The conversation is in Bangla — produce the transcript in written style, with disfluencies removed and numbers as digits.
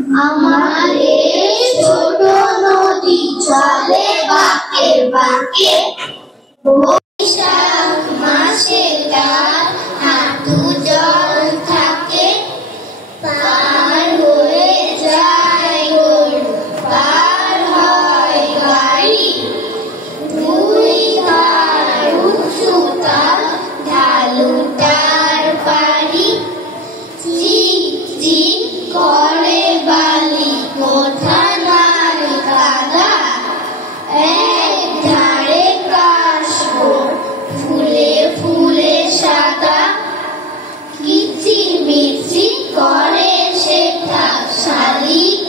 আমাদের ছোট নদী চলে বাঁকে বাঁকে, বৈশাখ মাসে তার হাঁটু জল থাকে। পার হয়ে যায় গরু, পার হয় গাড়ি, দুই ধার উঁচু তার, ঢালু তার পাড়ি। চিক চিক করে বালি, কোথা নাই কাদা, এক ধারে কাশবন ফুলে ফুলে সাদা। কিচিরমিচির করে সেটা শালিক